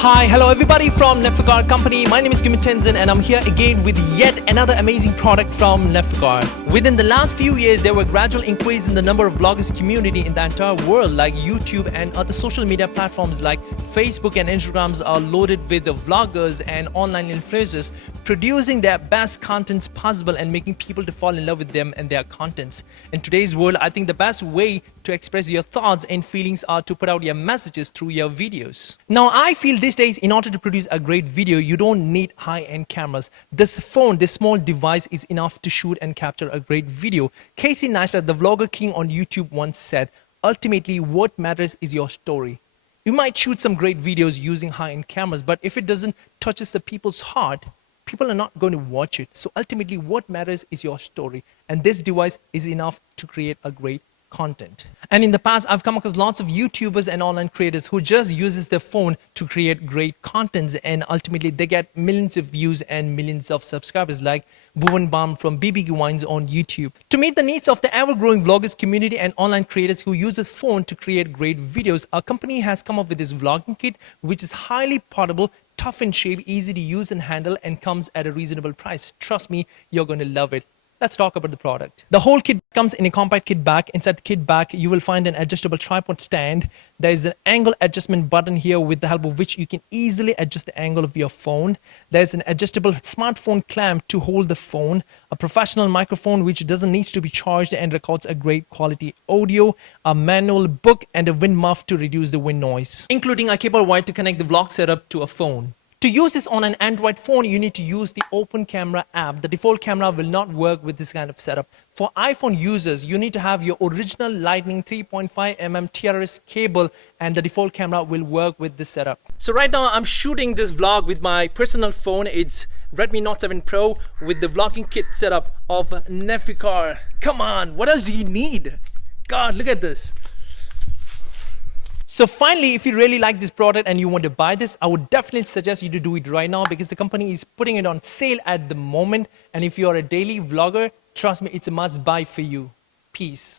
Hi, hello everybody from Nefakar Company. My name is Kim Tenzin and I'm here again with yet another amazing product from Nefakar. Within the last few years, there were gradual increase in the number of vloggers community in the entire world, like YouTube and other social media platforms like Facebook and Instagrams are loaded with the vloggers and online influencers producing their best contents possible and making people to fall in love with them and their contents. In today's world, I think the best way to express your thoughts and feelings are to put out your messages through your videos. Now, I feel these days, in order to produce a great video, you don't need high-end cameras. This phone, this small device is enough to shoot and capture a great video. Casey Neistat, the vlogger king on YouTube, once said, ultimately, what matters is your story. You might shoot some great videos using high-end cameras, but if it doesn't touches the people's heart, people are not going to watch it. So ultimately, what matters is your story. And this device is enough to create a great content. And in the past, I've come across lots of YouTubers and online creators who just uses their phone to create great contents, and ultimately they get millions of views and millions of subscribers, like Bhuvan Bam from BBQ Wines on YouTube. To meet the needs of the ever-growing vloggers community and online creators who use this phone to create great videos, our company has come up with this vlogging kit, which is highly portable, tough in shape, easy to use and handle, and comes at a reasonable price. Trust me, you're going to love it. Let's talk about the product. The whole kit comes in a compact kit bag. Inside the kit bag, you will find an adjustable tripod stand. There is an angle adjustment button here with the help of which you can easily adjust the angle of your phone. There's an adjustable smartphone clamp to hold the phone, a professional microphone which doesn't need to be charged and records a great quality audio, a manual book, and a wind muff to reduce the wind noise, including a cable wire to connect the vlog setup to a phone. To use this on an Android phone, you need to use the Open Camera app. The default camera will not work with this kind of setup. For iPhone users, you need to have your original Lightning 3.5mm TRS cable, and the default camera will work with this setup. So right now, I'm shooting this vlog with my personal phone. It's Redmi Note 7 Pro with the vlogging kit setup of Nefakar. Come on, what else do you need? God, look at this. So finally, if you really like this product and you want to buy this, I would definitely suggest you to do it right now, because the company is putting it on sale at the moment. And if you are a daily vlogger, trust me, it's a must buy for you. Peace.